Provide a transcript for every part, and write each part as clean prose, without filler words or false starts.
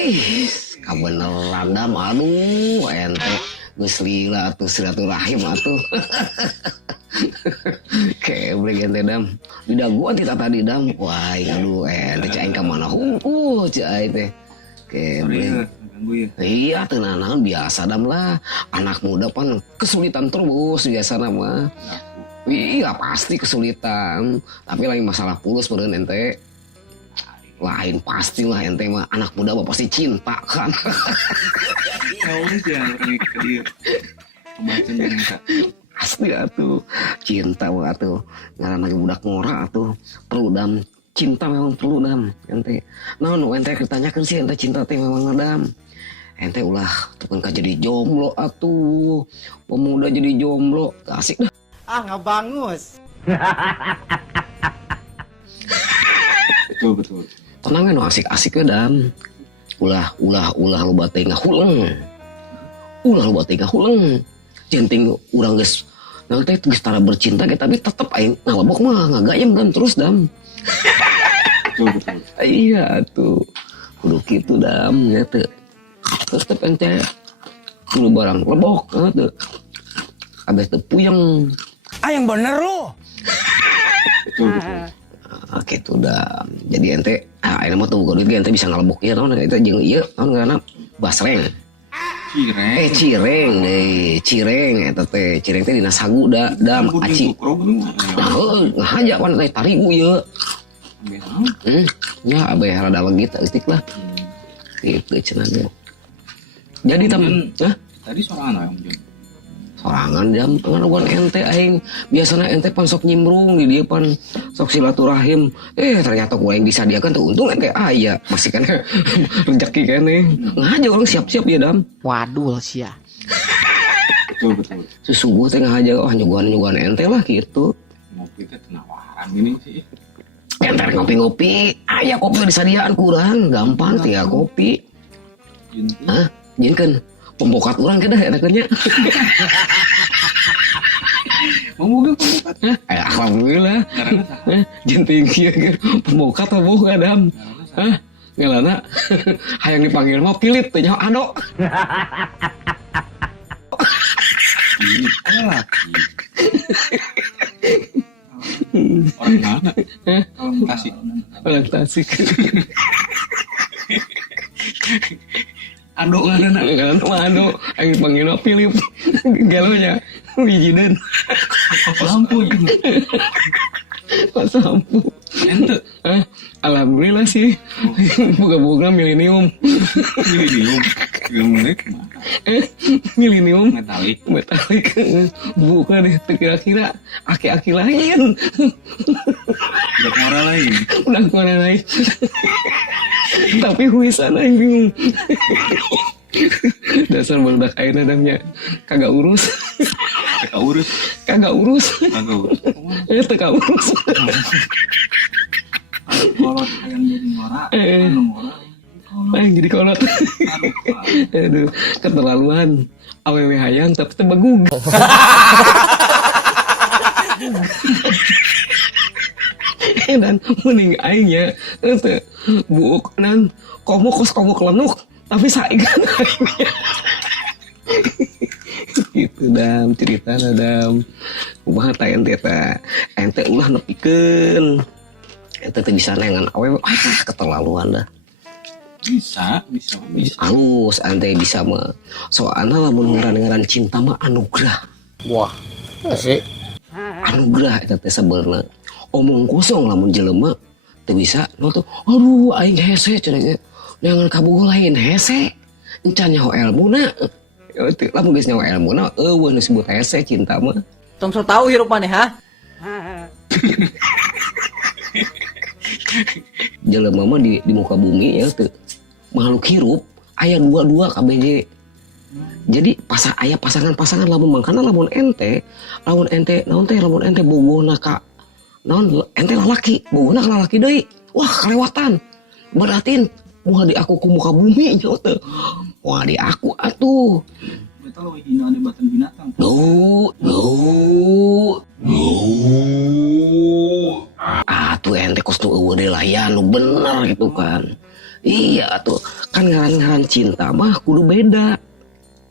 Wih, kabeneran dam, aduh, ente geus lila atuh silaturahim atuh. Keblek ente dam. Di daguan tita tadi dam. Wah, aduh, ente cai ka mana hungkuh cai teh. Keblek. Iya, tenanan biasa dam lah. Anak muda pan kesulitan terus biasa nama. Iya pasti kesulitan. Tapi lain masalah pulus meureun ente. Lain pastilah ente mah anak muda mah pasti cinta kan. Pasti atuh cinta mah atuh ngaran lagi budak ngora atuh perlu dam cinta memang perlu dam ente. Naon ente ditanyakeun sih ente cinta teh memang dam. Ente ulah tukang jadi jomblo atuh. Pemuda jadi jomblo asik dah. Ah ngebangus. Betul. Tenang kan asik-asik ke dam. Ulah lu bateng ngahuleng. Ulah lu bateng ngahuleng. Jenting urang geus nanti geus tara bercinta ge tapi tetep aing ngalebok mah ngagayem kan terus dam. Betul. Iya tuh. Kudu kitu dam ya teu. Tetep ente kudu barang lebok teu. Abis teu puyeng. Ah yang bener lu. Betul. Oke tuh dah. Jadi ente ayeuna mah tuh duit ente bisa ngalebok ieu naon eta jeung ieu naon ngaranna basreng. Cireng eta teh. Cireng teh dina sagu da dam aci. Nah, ngahaja pan teh tarigu ieu. Ya abeh rada legit istik lah. Gitu cenah teh. Jadi temen, Tadi sorangan Om Jon. sorangan jam pengaruan ente aing biasanya ente pan sok nyimbrung di dia pan sok silaturahim ternyata gue yang disadiakan tuh untung ente aya masih kan rezeki kene ngaja orang siap-siap ya dam Waduh sia. Betul. sesungguh teh ngaja nyuguhan ente lah gitu Ngopi teh penawaran ini sih. ente ngopi-ngopi aya kopi disadiaan kurang gampang teh ya kopi hah jinkeun pembokat urang kedah eta kerja. Moga pembokat. Alhamdulillah. Jenting kieu ge pembokat mah boh kadam. Hah? Ngalana hayang dipanggil mah Pilip teh nyaho Ando. Ini laki. Orang mana? Orang Tasik. Orang Tasik. Ando ngaranna. Ando, aing panggil mah Pilip. Galonya wijideun. Lampu. Pas lampu. Ente. Alhamdulillah sih. Boga-boga milenium. Milenium. Milenium. Metalik. Bukan deh, kira-kira aki-aki lain. Udah ngora lain. Udah ngora lain. Tapi huisan aing bingung. Dasar barudak ayeuna damnya kagak urus. Kagak urus. Teu urus. Kolot yang jadi ngora, anu ngora. Aing jadi kolot. Aduh, keterlaluan. Awewe hayang tapi teu begug. Dan mending aing ya teu buuk nan komo lenuk tapi saingan aingnya. Gitu dam ceritana dam. Kumaha ta ente ulah nepikeun. Ente teh bisa nengan awewe keterlaluan dah. Bisa. Halus ente bisa mah. Soalna lamun ngaran-ngaran cinta mah anugerah. Wah. Asik. Anugerah eta teh sabenerna. Omong kosong lamun jelema teu bisa no tuh. Aduh aing hese cenah. Jangan kabogoh lain hese. Encan nyaho elmuna. Lamun geus nyaho elmuna eueuh nu disebut hese cinta mah. Tong so tahu hirup maneh ha. Jelema mah di muka bumi ya teu makhluk hirup aya dua KBG. Jadi aya pasangan-pasangan lamun mangkana lamun ente naon teh lamun ente bogohna ka naon ente lalaki bogohna ka lalaki deui. Wah kalewatan. Berarti moal di aku ku muka bumi nya teh. Wah di aku atuh. Eta leuwih hina dibatan binatang. Tuh ente kos nu eueuh deui layan nu bener gitu kan. Iya tuh, kan ngaran-ngaran cinta mah kudu beda.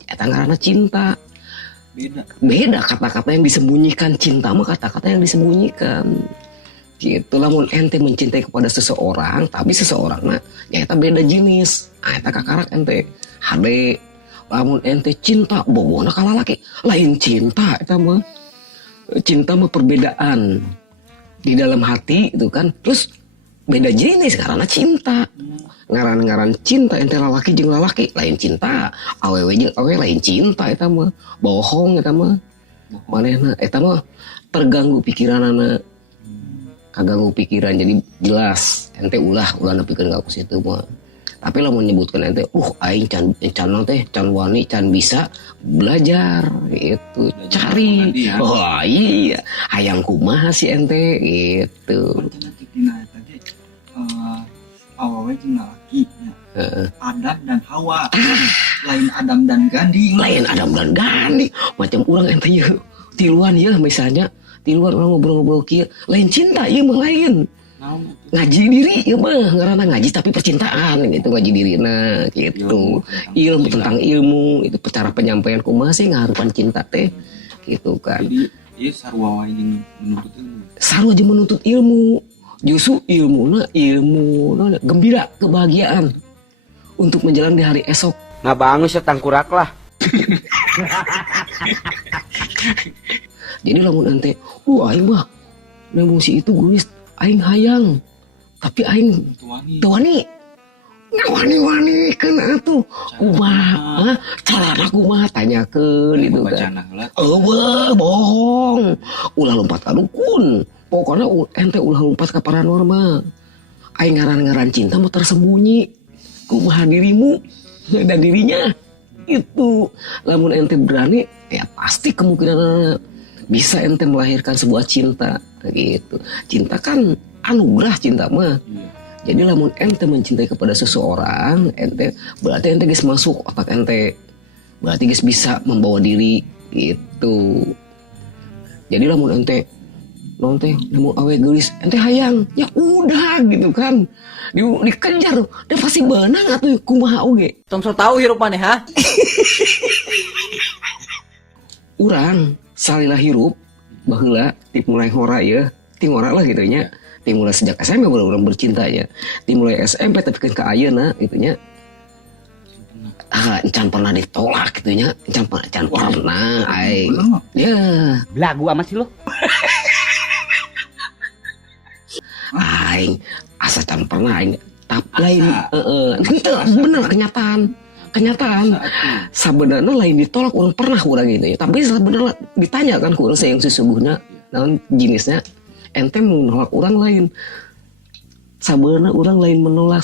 Eta ngaranna cinta. Beda kata-kata yang disembunyikan, cinta mah kata-kata yang disembunyikan. Gitu, lamun ente mencintai kepada seseorang, tapi seseorang nah, ya eta beda jenis. Ah eta kakarak ente. Hade, lamun ente cinta, bobona ka lalaki, lain cinta eta mah. Cinta mah perbedaan di dalam hati itu kan. Terus beda jenis karena cinta. Ngaran-ngaran cinta ente lalaki jeung lalaki lain cinta, awewe jeung awewe lain cinta eta mah. Bohong eta mah. Manehna eta mah terganggu pikiranana. Kaganggu pikiran jadi jelas ente ulah nepikeun ka situ mah. Tapi lamun nyebutkeun ente aing can teh can wani can bisa belajar gitu, cari. Oh iya, hayang kumaha si ente gitu. Awewe jeung lalaki Adam dan Hawa. Lain Adam dan Gandhi. Lain Adam dan Gandhi. Macam urang ente ieu tiluan ya misalnya, tiluan urang ngobrol-ngobrol kieu, lain cinta ieu mah lain. Ngaji diri ieu mah ngaranna ngaji tapi percintaan gitu, ngaji dirina gitu. Ilmu tentang ilmu itu cara penyampaian kumaha sih ngaharupan cinta teh gitu kan. Jadi ieu sarua wae jeung menuntut ilmu. Sarua jeung menuntut ilmu. Justru ilmu gembira, kebahagiaan untuk menjalani hari esok. Nah bangus ya tangkurak lah. Jadi lamun ente, aing mah emosi itu guys, aing hayang, tapi aing tuani, ngawani-wani kan atuh, kumaha, calana kumaha tanyakeun itu kan. Bohong, ulah lompat ka dukun. Pokoknya ente ulah lompat ke paranormal. Aing ngaran-ngaran cinta mau tersembunyi. Kumaha dirimu dan dirinya. Itu. Lamun ente berani, ya pasti kemungkinan bisa ente melahirkan sebuah cinta. Gitu. Cinta kan anugerah cinta mah. Jadi lamun ente mencintai kepada seseorang, berarti ente guys masuk otak ente. Berarti guys bisa membawa diri. Gitu. Jadi lamun ente nonte nemu awe geulis ente hayang ya udah gitu kan dikejar dia pasti benang atuh kumaha oge Tong so tahu hirup maneh ha. Urang salila hirup baheula ti mulai hora ya ti ngora lah gitu nya ti mulai sejak SMP urang bercinta ya ti mulai SMP tepikeun ka ayeuna gitu nya encan pernah ditolak gitu nya encan pernah aing ya Belagu amat sih lo. aing asa can pernah aing tapi lain itu bener kenyataan sebenarnya lain ditolak orang pernah orang gitu ya tapi sebenarnya ditanya kan ku urang yang sesungguhnya naon jenisnya ente menolak orang lain sebenarnya orang lain menolak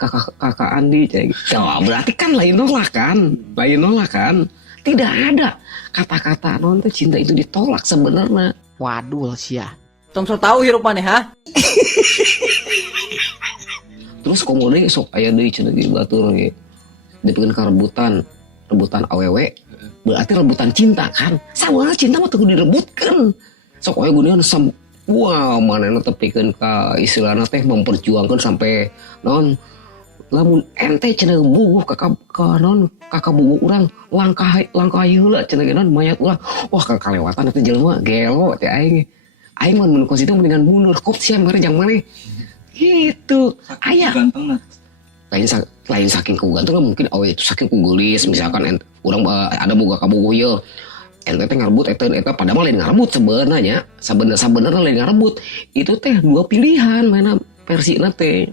kakak Andi kayak gitu. Berarti kan lain nolak kan tidak ada kata-kata non cinta itu ditolak sebenarnya. Waduh sia. Tong so tahu hirup maneh ha. Terus komodo sok aya deui cenah di batur ge. Dipikeun ka rebutan awewe. Berarti rebutan cinta kan. Sabenerna cinta mah teu direbutkeun. Sok aya geuneun wah manehna tepikeun ka istilahna teh memperjuangkan sampai non lamun ente cenah buguh kakak buguh urang langkah heula cenah geuna mayat urang. Wah kalewatan atuh jelema gelo teh aing mah mun kos itu mendingan mundur kop sia merejang maneh gitu aya lain saking kugantungna mungkin awe itu saking kugulis misalkan urang ada boga kabuguh ieu ente teh ngarebut eta padahal lain ngarebut sebenarnya lain ngarebut itu teh dua pilihan mana versina teh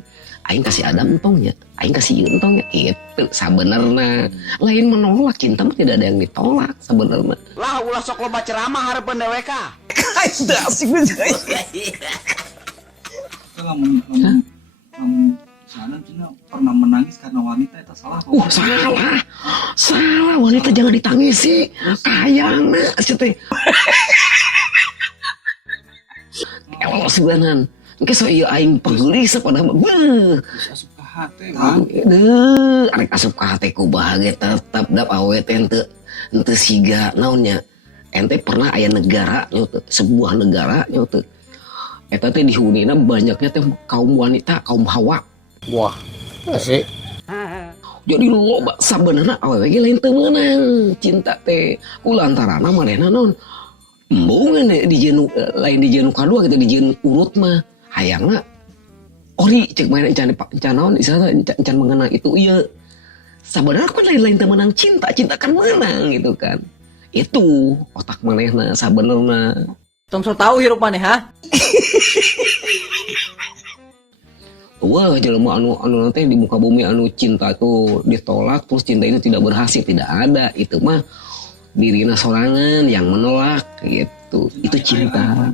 aing kasih Adam entongnya aing kasih entongnya itu sebenarnya lain menolak cinta mah tidak ada yang ditolak sebenarnya lah ulah sok loba ceramah hareupeun dewek ka. Sudah asik banget. Lamun sana Cina pernah menangis karena wanita itu salah. Salah wanita jangan ditangisi. Kayangna teh. Elo sebenarnya. Engke so ieu aing penggelis pada Asup ka hate arek asup ka hate ku bahagia tetep dap awe teh henteu siga naonnya. Ente pernah aya negara nyoto sebuah negara nyoto eta teh dihunina banyaknya teh kaum wanita kaum Hawa. Wah Asik. Jadi loba sabenerna awewe ge lain teu meunang cinta teh ku lantaranna manehna naon embung lain di jeun kadua gitu di jeun urut mah hayangna ori cek main encan naon isana encan mengenang itu ieu sabenerna kan lain teu meunang cinta kan meunang gitu kan itu otak manehna sabenerna Tong so tahu hirup maneh ha? wah jelema anu nanti di muka bumi anu cinta tuh ditolak terus cinta itu tidak berhasil tidak ada itu mah dirina sorangan yang menolak gitu itu cinta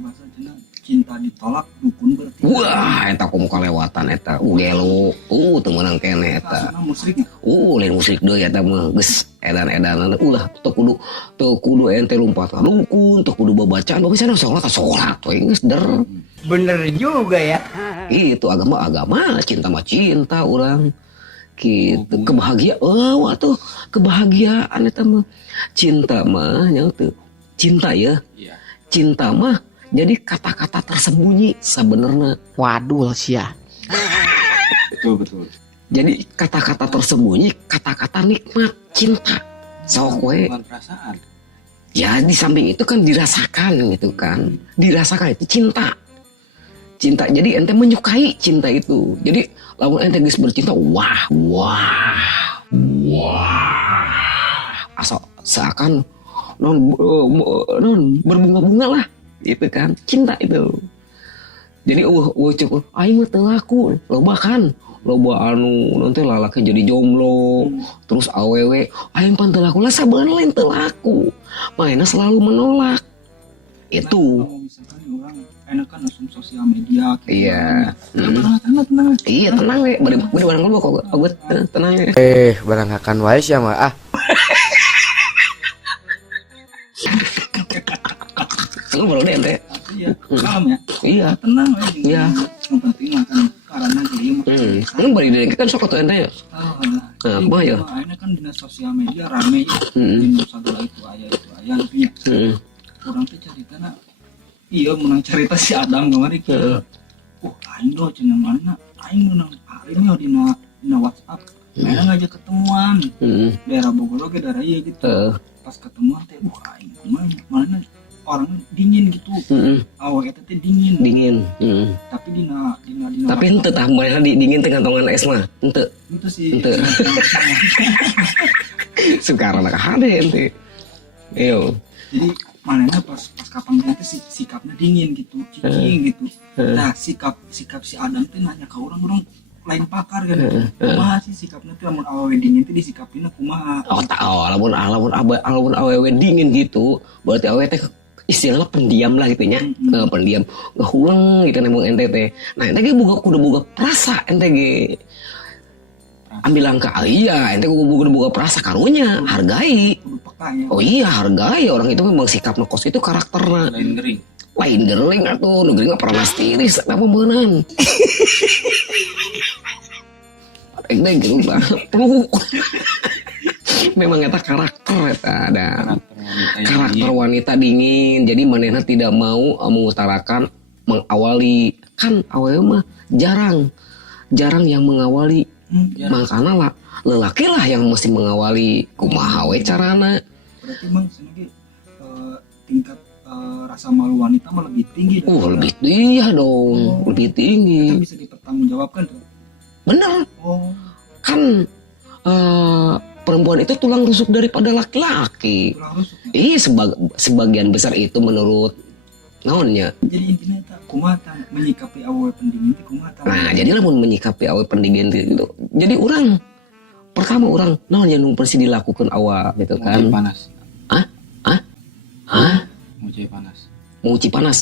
cinta ditolak dukun berarti wah eta komo kalewatan eta gelo teu meunang keneh eta musrik lain musrik deui eta mah geus edan-edanan ulah teu kudu ente lompat ka dukun teu kudu babacaan bagus cenah salat we geus der Bener juga ya. itu agama cinta mah cinta orang gitu kebahagiaan tuh kebahagiaan eta mah cinta mah nya tuh cinta ya cinta mah jadi kata-kata tersembunyi sebenarnya Waduh sia. betul jadi kata-kata tersembunyi kata-kata nikmat cinta sok we perasaan ya di samping itu kan dirasakan gitu kan dirasakan itu cinta jadi ente menyukai cinta itu jadi lamun ente geus bercinta wah asal seakan non berbunga-bunga lah itu kan cinta itu jadi cukup aing mah teu laku loba anu nanti lalaki jadi jomblo terus awewe aing pan teu laku lah sabenerna lain teu laku mainnya selalu menolak itu misalkan orang enak kan langsung sosial media iya tenang iya tenang we bari barang lu kok agut tenang we Barang akan wae sia mah lu baru deh ente iya kalem ya iya tenang we iya yang penting mah kan karena jadi mah lu bari deh kan sok atuh ente ya apa ya ini kan di sosial media rame ya di segala itu aya gitu ya orang tuh ceritanya iya menang cerita si Adam kemarin gitu aing doh cenah mana aing menang hari ini dina WhatsApp aing ngajak ketemuan daerah Bogor oge daerah ieu gitu pas ketemuan teh aing kumaha mana orang dingin gitu awak eta teh dingin tapi dina tapi henteu tah mana dingin teh kantongan es mah henteu itu sih henteu sekarang ka hade ente yo jadi manehna pas kapan teh sikapnya dingin gitu cicing gitu nah sikap si Adam teh nanya ke orang lain pakar kan kumaha sih sikapnya teh lamun awewe dingin teh disikapina kumaha lamun awewe dingin gitu berarti awewe teh istilahnya pendiam lah gitu nya pendiam ngehuleng gitu nemong ente teh nah ente ge kudu boga perasa ente ge ambil langkah iya ente kudu boga perasa karunya hargai oh iya hargai orang itu memang sikap nekos itu karakterna lain gering atuh nu gering pernah tiris apa meunang ente gitu lah memang eta karakter eta ada karakter wanita dingin jadi manehna tidak mau mengutarakan mengawali kan awewe mah jarang yang mengawali makanya lah lelaki lah yang mesti mengawali kumaha we carana berarti mang senenge tingkat rasa malu wanita mah lebih tinggi lebih iya dong lebih tinggi kan bisa dipertanggungjawabkan tuh bener kan perempuan itu tulang rusuk daripada laki-laki. Iya sebagian besar itu menurut naonnya. Jadi intinya tak kumata menyikapi awewe pendingin itu kumata. Nah jadi lamun menyikapi awewe pendingin itu. Jadi pertama orang naon yang persi dilakukan awal gitu kan. Mau panas. Mau uci panas.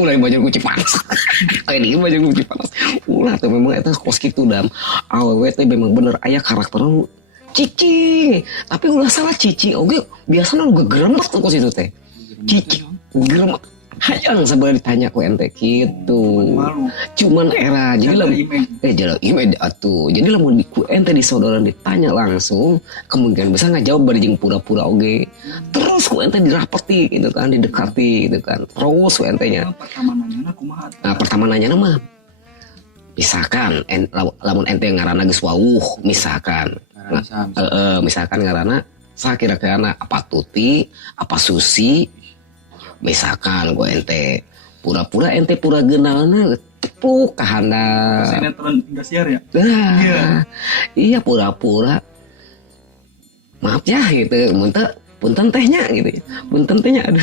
Ulah baju kuci panas. Ini baju kuci panas. Ulah tuh memang eta kos kitu dam. Awewe teh memang bener aya karakterna cicing. Tapi ulah salah cicing oge biasana uga geremet kos itu teh. Cicing geremet. Hayang sabar ditanya ku ente kitu. Cuman era jadi lamun jalan image atuh. Jadi lamun ku ente di saudara ditanya langsung kemungkinan besar ngajawab bari jeung pura-pura oge. Terus ku ente dirapeti gitu kan, didekati gitu kan. Terus ku ente nya. Pertama nanyana kumaha? Nah, pertama nanyana mah misalkan lamun ente ngaranna geus wawuh misalkan misalkan ngaranna sakira-kirana apa Tuti apa Susi misalkan gue ente pura-pura ente pura genalna tepuk ka handap sinetron Indosiar ya. nah iya pura-pura maaf ya gitu punten tehnya gitu ya punten tehnya aduh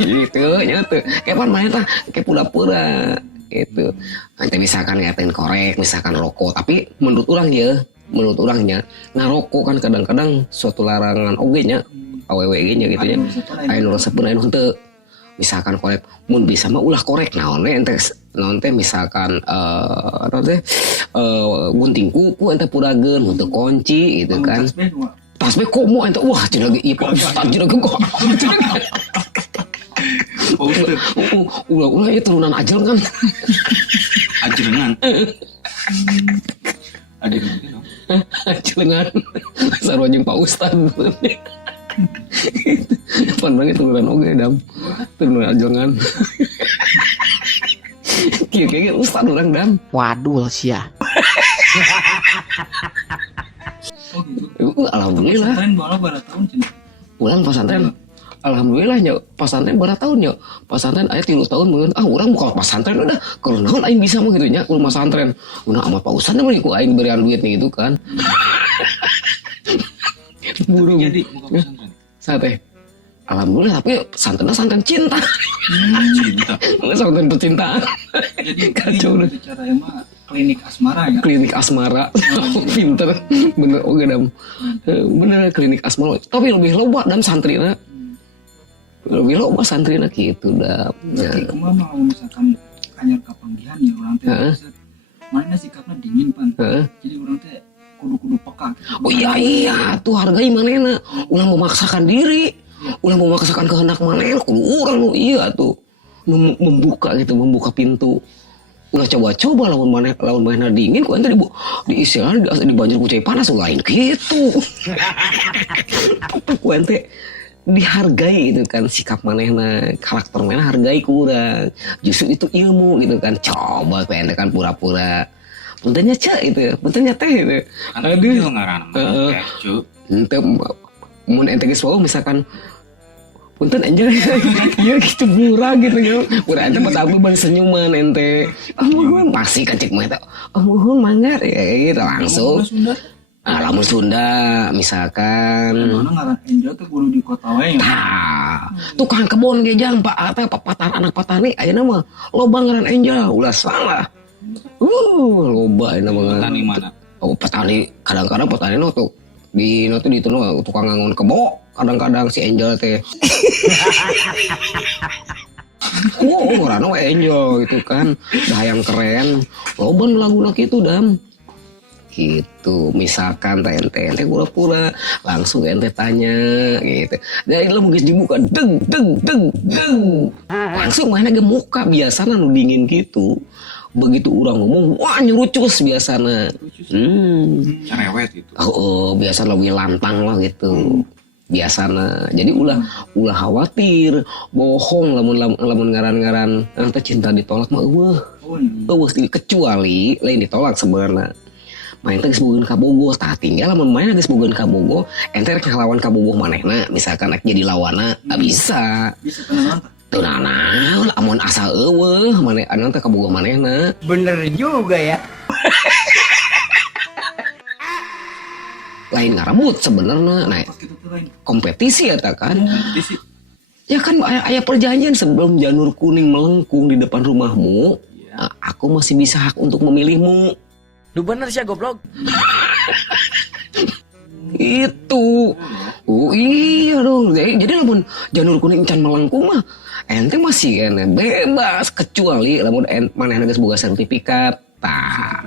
gitu nyata kapan main tah kayak pura-pura gitu nanti misalkan ngatain korek misalkan rokok tapi menurut orangnya ngarokok kan kadang-kadang suatu larangan oge nya awewe nya gitu ya aya nu resepkeun aya nu henteu misalkan korek mun bisa mah ulah korek naon teh misalkan gunting kuku ente purageun henteu kunci gitu kan tasbih kok mau ente wah cenah lagi ieu Pak Ustaz cenah kok ulah ya turunan ajel kan Ajengan. ajelengan sarua jeung Pak Ustaz pan banget turunan oge dam turunan ajelengan kieu kayak Ustaz urang dam Waduh sia. Oh gitu. Alhamdulillah Pesantren bala berapa tahun cenah? ulang pesantren alhamdulillah nya pesantren berapa tahun nya pesantren aya 3 tahun meureun urang buka pesantren udah keur naon aing bisa mah gitu nya kudu pesantren ulah amat Pak Ustaz mah ku aing berian duit nih gitu kan burung Jadi buka pesantren. sate alhamdulillah tapi pesantrennya pesantren cinta Cinta. pesantren percintaan Jadi kacau itu cara emang klinik asmara ya. klinik asmara pinter bener oke dam bener klinik asmara tapi lebih loba dam santrina lebih loba santrina gitu dam Jadi kemana kalau misalkan anyar kapanggihan ya orang teh mana sikapnya dingin pan. Jadi orang teh kudu peka. oh iya tuh hargai manena ulah memaksakan diri ulah memaksakan kehendak manena kudu urang lu iya tuh membuka pintu ulah coba-coba lawan mana dingin ku ente di istilah di banjir ku cai panas lain gitu ku ente dihargai gitu kan sikap manehna karakter manehna hargai ku urang justru itu ilmu gitu kan coba ku ente kan pura-pura puntennya cek itu puntennya teh itu Aduh ngaranna cu. ente mun ente geus wau misalkan punten enjoy ya gitu murah gitu ya udah ente patabu bari senyuman ente muhun pasti kecik mah eta muhun manggar ya gitu langsung lamun Sunda misalkan Mana ngaran enjoy teh kudu di kota wae. tukang kebon ge jang Pak teh anak petani ayeuna mah loba ngaran enjoy ulah salah loba ayeuna mah Petani mana? oh petani kadang-kadang petani no tuh di tukang ngangon kebo kadang-kadang si Angel teh orang Angel gitu kan dah yang keren loban laguna gitu dam gitu misalkan ente pura-pura langsung ente tanya gitu dari lo mungkin dibuka deng langsung mainnya gemuka biasanya nu dingin gitu begitu orang ngomong wah nyurucus biasana Cerewet gitu. Biasa lebih lantang lah gitu biasana jadi ulah khawatir bohong lamun ngaran ente cinta ditolak mah kecuali lain ditolak sebenarnya main teh geus bogeun ka bogoh tah tinggal lamun main geus bogeun ka bogoh ente rek ngelawan ka bogoh manehna misalkan rek jadi lawana bisa tenan lamun asa eueuh maneh anu teh ka bogoh manehna Bener juga ya. lain ngarebut sebenarnya nah kompetisi eta kan ya kan aya perjanjian sebelum janur kuning melengkung di depan rumahmu nah, aku masih bisa hak untuk memilihmu Duh bener sih goblok. itu iya dong jadi lamun janur kuning can melengkung mah ente masih kene bebas kecuali lamun manehna geus boga sertifikat tah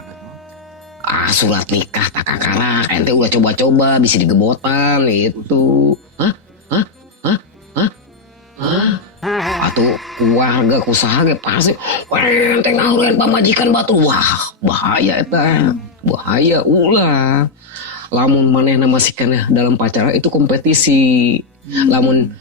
surat nikah tak kakarak ente udah coba-coba bisa digebotan itu atau warga kusaha ge pasti ente ngaureun pamajikan batu wah bahaya eta bahaya ulah lamun manehna masih kena dalam pacaran itu kompetisi lamun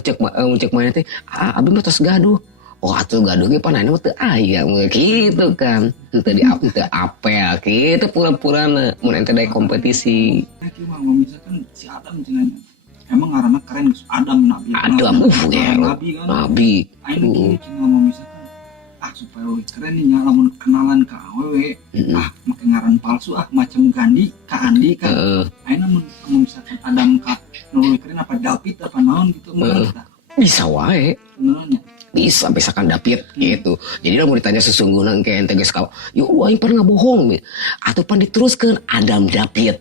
cek mana teh abi mah tos gaduh oh atuh gaduh ge panahna mah teu aya gitu kan. Teu apel kitu pura-purana mun ente daek kompetisi. Nah, kieu mah misalkan si Adam cenah emang ngaranna keren Adam Nabi. Adam ya Nabi kan. Nabi. Aing kieu cenah mau misalkan supaya keren nih nya lamun kenalan ka awewe make ngaran palsu macam Gandhi ka Andi kan. Ayeuna mun misalkan Adam ka nu keren apa David apa naon gitu mah bisa wae. Sebenarnya Bisa misalkan David gitu. Jadi mau ditanya sesungguhnya ke ente geus kalau yuk aing pernah bohong atau pan diteruskeun Adam David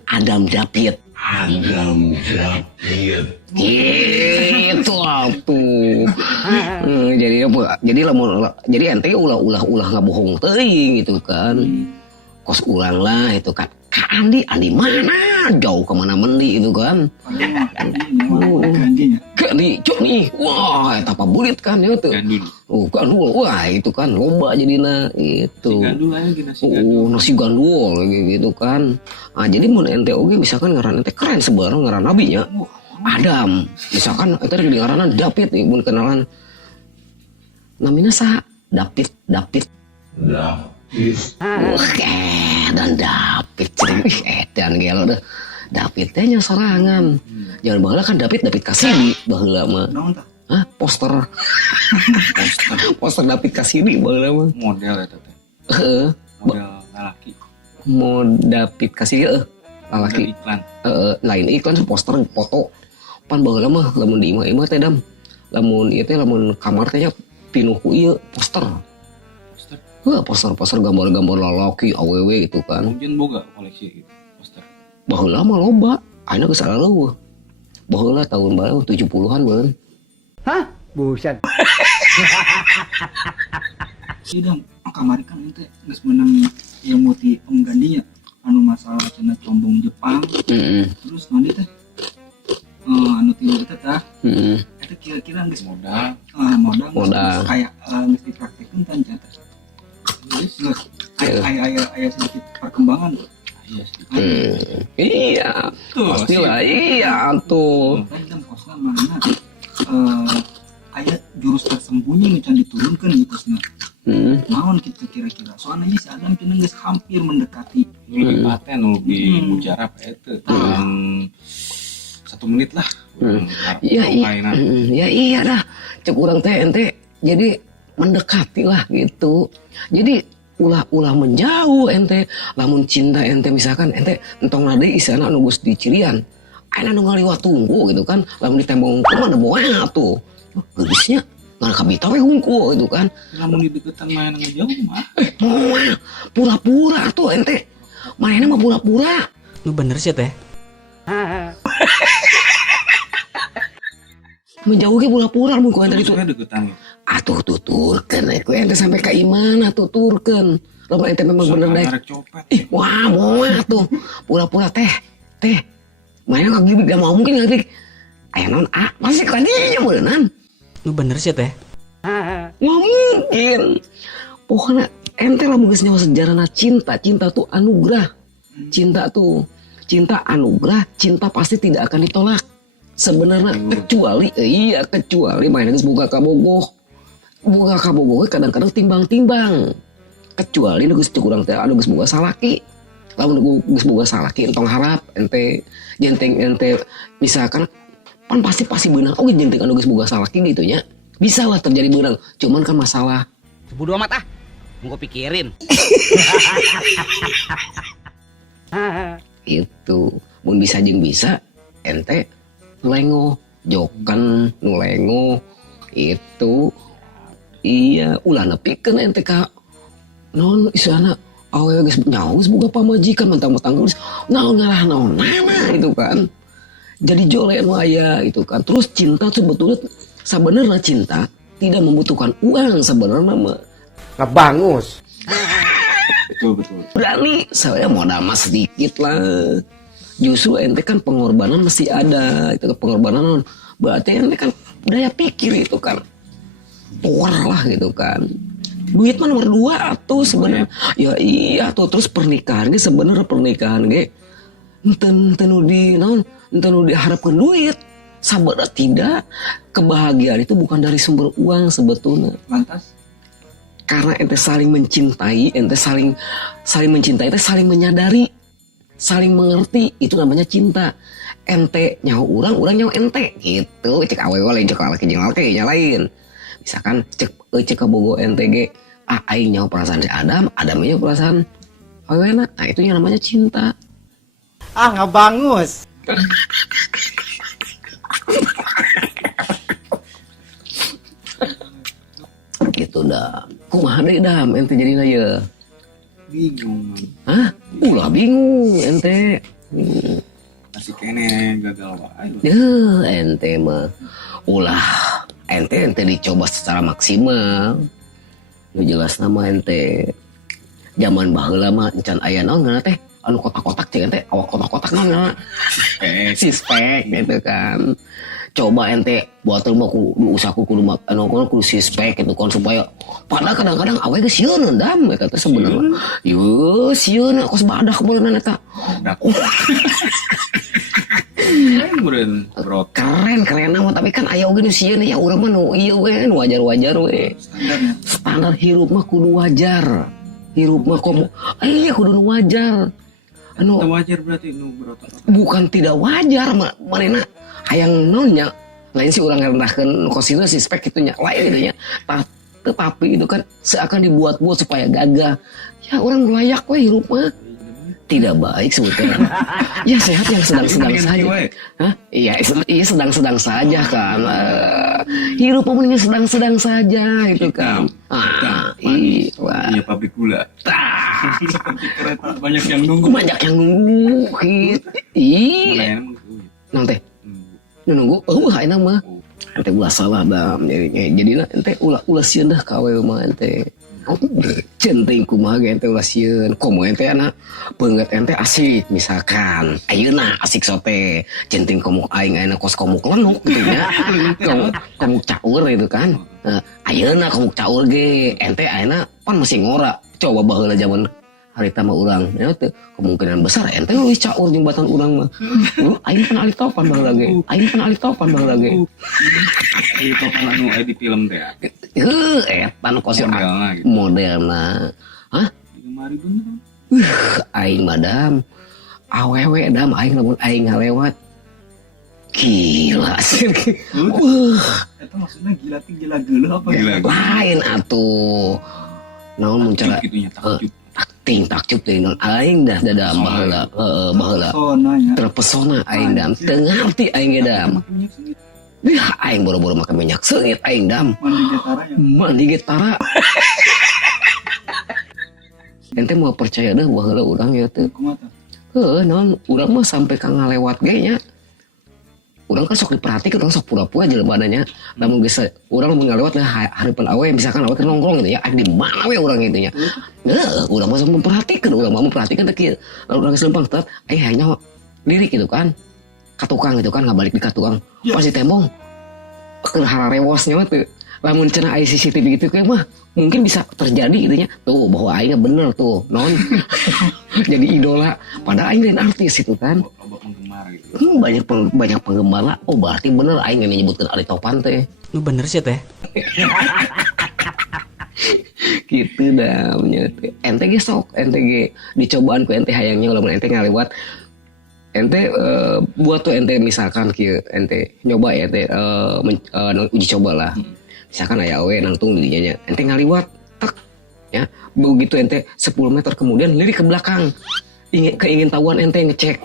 gitu atuh. Jadi ente ulah ngabohong teuing gitu kan. Kos ulang lah itu kan. Kak Andi mana? Jauh kemana mendi itu kan. Gandhi, cok nih. Wah, eta pabulit kan ya tuh. Gandul. Wah, itu kan loba jadina itu. Nasi gandul gitu kan. Nah, jadi mun ente oge misalkan ngaran ente keren sebarang ngaran nabi nya. Adam. Misalkan ente di ngaranna David nih mun kenalan. Namina saha? David. Oke, dan David dan gelo deh. David teh nya sorangan. Jangan baheula kan David Cassidy baheula mah. Hah, poster David Cassidy baheula mah. Model eta teh. Model lalaki. David Cassidy lalaki. Iklan. Lain iklan poster foto. Pan baheula mah lamun di imah teh dam. Lamun ieu teh lamun kamar teh nya pinuh ku ieu poster. Poster gambar-gambar lalaki awewe gitu kan. Mungkin boga koleksi gitu poster. Baheula mah loba, ayeuna geus saraleueuh. Baheula tahun baru 70-an beun. Hah? Buset. Sidang kamari kan ente geus meunang yang muti Om Gandhi nya anu masalah cenah combong Jepang. Terus nanti teh anu tilu eta tah. Eta kira-kira geus modal. Modal kayak geus dipraktekeun kan cenah. Ayah sedikit perkembangan. Iya. Pastilah iya tuh. Tadi kan posna mana ayat jurus tersembunyi yang diturunkan di posna. Naon gitu kira-kira. Soalnya si Adam cenah geus hampir mendekati. Lebih paten lebih mujarab eta. 1 menit lah. Iya dah. Cek urang teh ente jadi mendekati lah gitu. Jadi ulah menjauh ente. Lamun cinta ente misalkan ente entong nade isana anu geus dicirian. Ayeuna nu ngaliwat tunggu gitu kan. Lamun ditembong mah ada moal tuh. Geusnya ngan kabita we hungkul gitu kan. Lamun di deketan main ngejauh mah. Moal pura-pura tuh ente. Mainnya mah pura-pura. Lu bener sih teh. Menjauh ke pura-pura mun ku ente itu. Deketan. Atuh tuturkeun ku ente sampai ka imana tuturkeun. Lamun ente memang bener daek. Wah, moal tuh. Pura-pura teh. Mainnya ngagibik gak mau mungkin ngagibik. Aya naon masih ka dinya beuneunan. Lu bener sih teh. Nggak mungkin. Pokoknya ente lamun geus nyawa sejarahna cinta tuh anugerah. Cinta anugerah, cinta pasti tidak akan ditolak. Sebenarnya kecuali mainnya geus boga kabogoh. Boga kabogoh kadang-kadang timbang-timbang. Kecuali geus curang teh anu geus boga salaki. Lamun geus boga salaki entong harap ente jenteng ente misalkan pan pasti beunang oge jenteng anu geus boga salaki gitu nya. Bisa lah terjadi beunang, cuman kan masalah Bodo amat mau pikirin. Itu mun bisa jeung bisa ente lengo jokan nulengo itu iya ulah nepikeun ente ka non isana awewe geus nyaho geus boga pamajikan mentang-mentang geus naon nama itu kan jadi jolen waya itu kan. Terus cinta sebetulnya sebenarnya cinta tidak membutuhkan uang sebenarnya mah Ngebangus. Betul. Berani saya modal mah sedikit lah. Justru ente kan pengorbanan mesti ada. Itu kan pengorbanan berarti ente kan daya pikir itu kan power lah gitu kan. Duit mah nomor 2 tuh sebenarnya. Ya iya tuh. Terus pernikahan ge sebenarnya pernikahan ge enten nu diharapkan duit. Sabada tidak, kebahagiaan itu bukan dari sumber uang sebetulnya. Lantas Karena ente saling mencintai, ente saling mencintai, ente saling menyadari, saling mengerti, itu namanya cinta. Ente nyawa orang nyawa ente, gitu. Cek awewe lain, cek laki jeung laki lain. Misalkan cek bogo ente ge, aing nyawa perasaan si Adam nyawa perasaan awewena. Nah itu yang namanya cinta. Ah, nggak bangus. Gitu Dam. Kumaha deui Dam ente jadina ye? bingung man. Hah? Ulah bingung ente. Masih kene gagal wae. Ente mah ulah ente dicoba secara maksimal. Nu jelas nama ente zaman baheula mah encan aya naon ngaranna teh anu kotak-kotak cek ente awak kotak-kotak naon sispek gitu kan. Coba ente buat mah kudu usaha kudu kudu sispek gitu kan supaya padahal kadang-kadang awe geus sieun Dam eta teh sebenarnya. Yo sieun kos badak beunana eta. Keren nama tapi kan aya oge nu sieun ya urang mah nu ieu we nu wajar-wajar we. Standar hirup mah kudu wajar. Hirup mah komo kudu nu wajar. Anu wajar berarti nu berotot. Bukan tidak wajar manehna hayang naonnya lain sih orang ngerendahkeun kosina si spek gitu nya lain gitu nya. Tetapi itu kan seakan dibuat-buat supaya gagah. Ya orang layak we hirup mah. Tidak baik sebetulnya. Ya sehat yang sedang-sedang saja. Hah? Iya sedang-sedang saja kan. Hirup mending sedang-sedang saja itu kan. Iya pabrik gula. Seperti kereta banyak yang nunggu. Gitu. Nanti nunggu. Enak mah. Ente ulah salah Dam. Jadi ente ulah sieun dah ka awewe mah ente. Centing kumaha ge ente ulah sieun. Komo ente anak beungeut ente asik misalkan. Ayeuna asik sote. Centing komo aing ayeuna kos komo lenuk gitu nya. Komo caur gitu kan. Ayeuna komo caur ge ente ayeuna pan masih ngora. Coba baheula zaman harita mah urang. Ya teh kemungkinan besar ente leuwih caur jeung batan urang mah. Aing pan alih topan baheula ge. Ayo topan anu aya di film teh. Eta nu kos modelna. Hah? 5.000 bener. Aing madam awewe Dam aing lamun aing ngalewat gila sih. Eta maksudnya gila geuleuh apa gila? Lain atuh. Naon mun cara takjub teh naon aing dah dadam baheula. Terpesona aing Dam. Teu ngarti aing ge Dam. Aing boro-boro make minyak seungit aing Dam. Mandi getara. Ente mau percaya dah baheula urang ya teh. Naon urang mah sampai ka ngalewat ge nya. Urang kan sok diperhatikeun urang sok pura-pura jelema nya. Lamun geus urang mun ngalewat hareupeun awe misalkan awe teh nongkrong gitu ya. Di mana we urang gitu nya. Urang mah sok memperhatikeun teh kieu. Lalu urang geus lempang tet hanya diri gitu kan. Ka tukang gitu kan ngabalik di ka tukang. Pasti tembong. Keur hararewosnya mah teu. Lamun cenah aya CCTV gitu kayak mah mungkin bisa terjadi gitu nya. Tuh bahwa aingnya bener tuh non. Jadi idola padahal aing lain artis itu kan. Penggemar gitu. Banyak penggemar lah. Oh berarti bener aing yang nyebutkeun Ali Topan teh. Lu bener sih teh. Gitu Dam nya teh. Ente ge sok ente ge dicobaan ku ente hayangnya lamun ente ngalewat ente buat tuh ente misalkan kieu ente nyoba ya ente uji coba lah. Misalkan aya awe nangtung di dinya ente ngaliwat tak ya begitu ente 10 meter kemudian lirik ke belakang keingin tahuan ente ngecek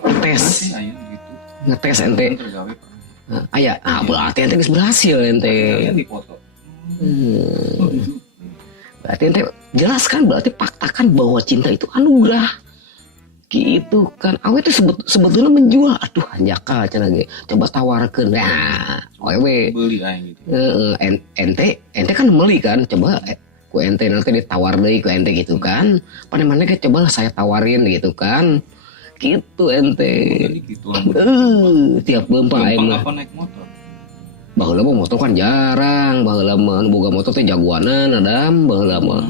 ngetes ente aya berarti ente geus berhasil ente. Berarti ente jelaskan berarti faktakan bahwa cinta itu anugerah gitu kan. Awe itu sebetulnya menjual. Aduh anjaka cenah ge coba tawarkeun. Nah awe beli aing gitu. Ente kan meuli kan coba ku ente nanti ditawar deui ku ente gitu kan. Pane-pane ge coba saya tawarin gitu kan. Gitu ente. Tiap beumpah aing mah. Naik motor. Baheula mah motor kan jarang. Baheula mah boga motor teh jagoanan Adam baheula mah.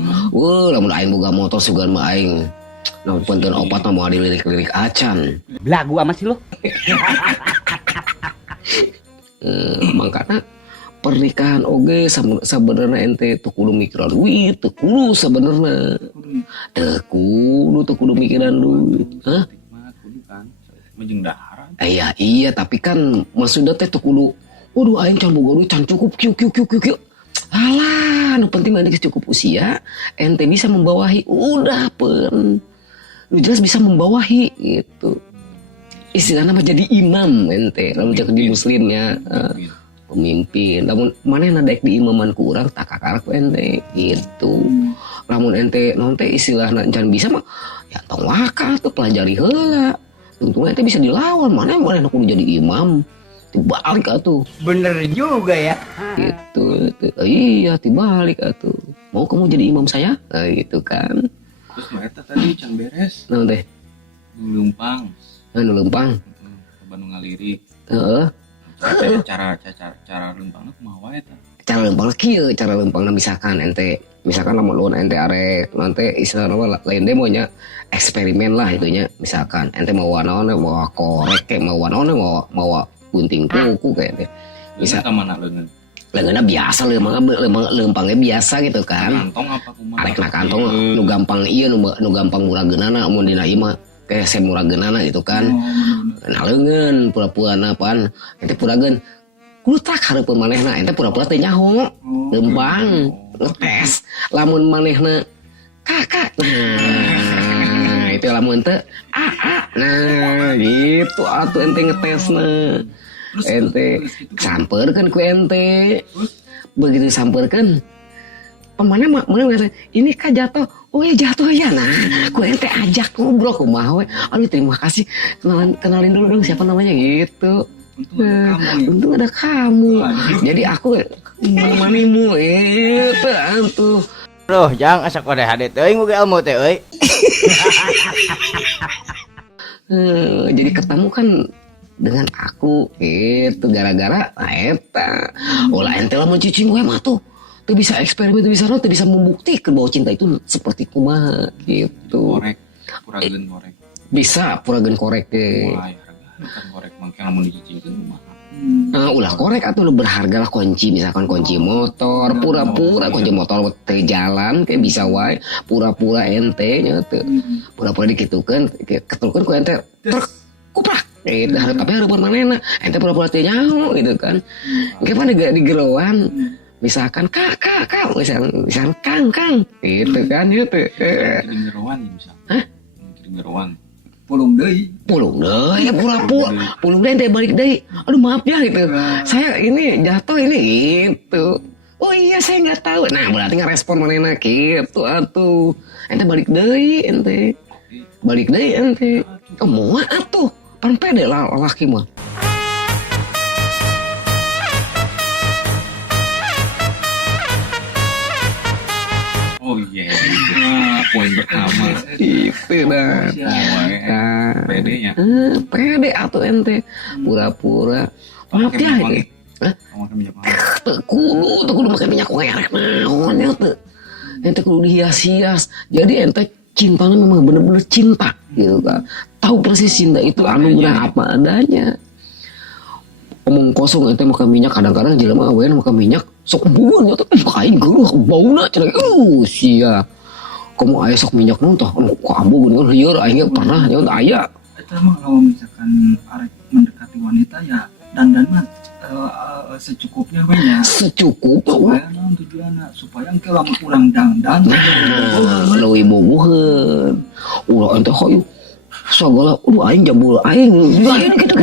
Lamun aing boga motor sugan mah aing punten opat mah mau dilirik-lirik acan. Belagu amat sih lo. makanya pernikahan oge sebenarnya ente tuh kudu mikiran duit, tuh kudu sebenarnya tuh kudu mikiran duit. Hah? Kudu kan menjeng dahar. Iya tapi kan maksudnya teh tuh kudu waduh aing can boga duit can cukup kieu. Alah, nu penting mah cukup usia, ente bisa membawahi, udah pen. Lu jelas bisa membawahi gitu. Istilahnya mah jadi imam ente, lamun cek di muslimnya pemimpin. Lamun manehna daek di imaman ku urang tak kakarak ente gitu. Lamun ente naon teh istilahna can bisa mah ya tong waka tuh pelajari heula. Untungnya ente bisa dilawan, manehna kudu jadi imam. Dibalik atuh. Bener juga ya. Gitu. Iya, dibalik atuh. Mau kamu jadi imam saya? Nah, gitu kan. Terus mah eta tadi can beres. Nah, teh. Nu leumpang. Nu leumpang. Ke Bandung Ngalirik. Heeh. Cara leumpangna kumaha wae eta? Cara leumpangna kieu, cara leumpangna misalkan lamun ente arek nanti istilahna lain demo nya eksperimen lah itunya. Misalkan ente mau naon mau korek mau naon mau gunting kuku kayak teh. Bisa ka mana leungeun? Leungeunna biasa leumpangnya biasa gitu kan. Kantong apa kumaha? Arekna kantong nu gampang ieu nu gampang murageunana mun dina ieu mah teh semurageunana gitu kan. Nah leungeun pura-pura napaan ente purageun kudu tak hareupeun manehna ente pura-pura teh nyaho. Leumpang ngetes lamun manehna kakak. Nah, itu lamun teu nah gitu atuh ente ngetesna. Ente sampeurkeun ku ente. Begitu sampeurkeun mana ini kah jatuh. Oh ya jatuh ya. Nah ku ente ajak ngobrol kumaha we. Aduh terima kasih. Kenalin dulu dong siapa namanya gitu. Untung ada kamu. Jadi aku manimu itu antuh. Loh, jangan asak pada hadet teuing muga ilmu teh euy. Jadi ketemu kan dengan aku itu gara-gara eta. Ulah ente lah mencicing gue mah tuh. Tuh bisa eksperimen, tuh bisa membuktikan bahwa cinta itu seperti kumaha gitu. Korek, purageun korek. Bisa purageun korek teh. Wah, harga korek mangke lamun dicicingkeun kumaha. Ulah korek atuh berharga lah kunci, misalkan kunci motor, pura-pura kunci motor teh jalan kayak bisa wae, pura-pura ente nya teu. Pura-pura dikitukeun, ketulkeun ku ente truk kuprak. Tapi harus manehna ente pura-pura teh nyaho gitu kan. Engke pan digerowan. Misalkan kak, misalkan kang, gitu kan gitu. Gerowan misal. Hah? Gerowan. Pulung deui ya pura-pura. Pulung deui balik deui. Aduh maaf ya gitu. Saya ini jatuh ini gitu. Oh iya saya nggak tahu. Nah berarti ngerespon manehna gitu atuh. Ente balik deui ente. Balik deui ente. Oh moal atuh. Pan pede lah laki mah. Oh iya, poin pertama. Itu dah. Pedenya. Pede atuh ente. Pura-pura. Maaf ya gitu. Hah? Kudu make minyak wangi arek naon ya teu. Ente kudu dihias-hias. Jadi ente cintanya memang bener-bener cinta gitu kan. Tahu persis cinta itu anugerah apa adanya. Omong kosong ente makan minyak kadang-kadang jelema awean makan minyak sok buun nya teh kain geuleuh bauna cenah sia kamu aya sok minyak naon tah ku ambu geuning lieur aing pernah nya aya eta mah kalau misalkan arek mendekati wanita ya dandan mah secukupnya we nya supaya naon tujuanna supaya engke lamun urang dandan leuwih bogoheun ulah ente hayu segala aing jambul aing gitu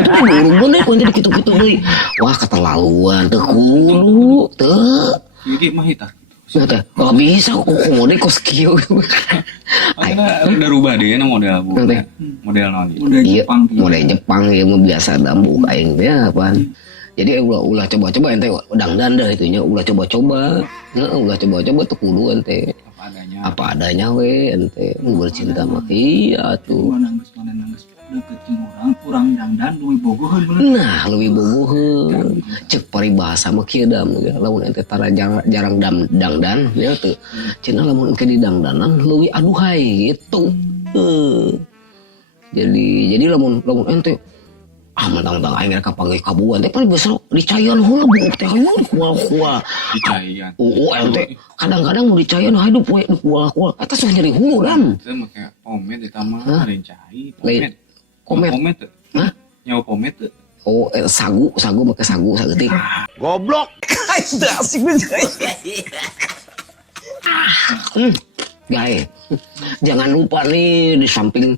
bener kunci gitu deui wah keterlaluan teu kudu teu jadi mah eta teh enggak bisa kok mode kos kieu udah rubah deh model model naon model Jepang ya mah biasa dambuk aing teh apaan jadi ulah coba-coba ente dangdan dah itunya ulah coba-coba tuh kudu ente apa adanya we ente bercinta mah iya tuh nangis deket jeung urang dangdan leuwih bogoheun nah leuwih bogoheun cek paribahasa mah kieu da lamun ente tara jarang dangdan ya teu cenah lamun engke didangdanan leuwih aduhai gitu jadi lamun ente mentang-mentang aing rek kapanggih kabuan teh paling besok dicayan heula buuk teh aya kual-kual. Dicayan. Ente kadang-kadang mau dicayan hidup we kual-kual. Eta sok nyeri hulu dam. Itu make pomet eta mah Hah? lain cai. Lain. Pomet. Komet. Pomet. Teu? Hah? Nyawa pomet. Teu? Sagu make sagu saeutik. Goblok. Asik banget. Guys, jangan lupa nih di samping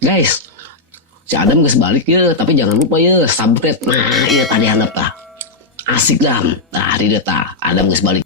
guys, si Adam geus balik ya, tapi jangan lupa ya subscribe. Nah, iya tadi handap tah. Asik dam. Tah di tah. Adam geus balik.